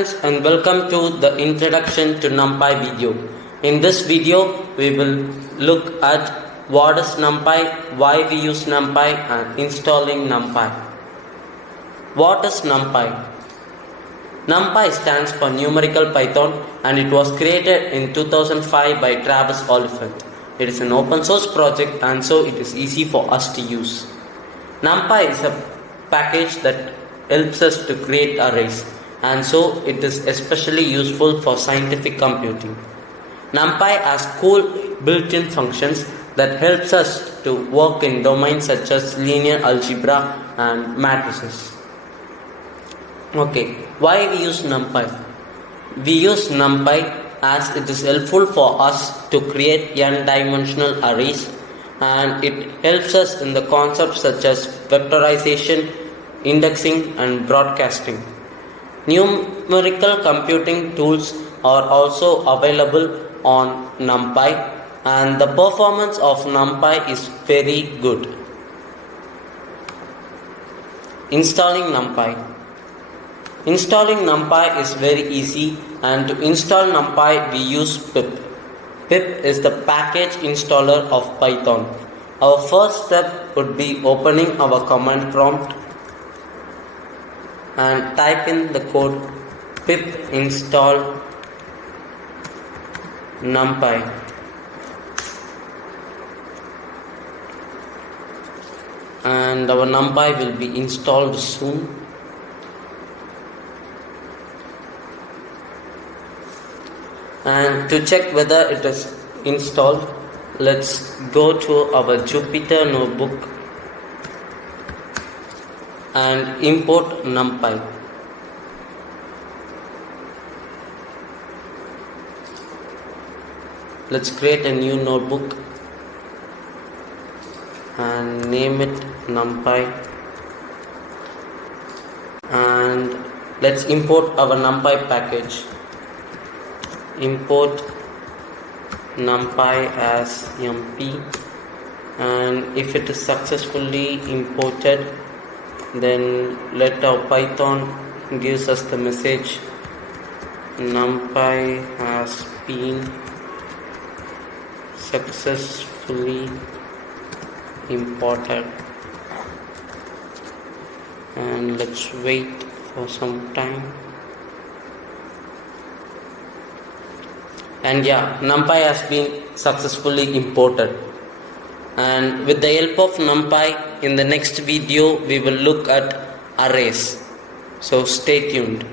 friends, and welcome to the introduction to Numpy video. In this video we will look at what is Numpy, why we use Numpy and installing Numpy. What is Numpy? Numpy stands for Numerical Python and it was created in 2005 by Travis Oliphant. It is an open source project and so it is easy for us to use. Numpy is a package that helps us to create arrays, and so it is especially useful for scientific computing. Numpy has cool built-in functions that helps us to work in domains such as linear algebra and matrices. Okay, why we use Numpy? We use Numpy as it is helpful for us to create n-dimensional arrays, and it helps us in the concepts such as vectorization, indexing and broadcasting. Numerical computing tools are also available on Numpy and the performance of Numpy is very good. Installing Numpy. Installing Numpy is very easy, and to install Numpy we use pip. Pip is the package installer of Python. Our first step would be opening our command prompt and type in the code pip install numpy. And our Numpy will be installed soon. And to check whether it is installed, let's go to our Jupyter notebook and import Numpy. Let's create a new notebook and name it Numpy, and let's import our Numpy package. Import Numpy as MP, and if it is successfully imported, then let our Python gives us the message Numpy has been successfully imported, and let's wait for some time. And yeah, Numpy has been successfully imported. And with the help of Numpy, in the next video we will look at arrays. So stay tuned.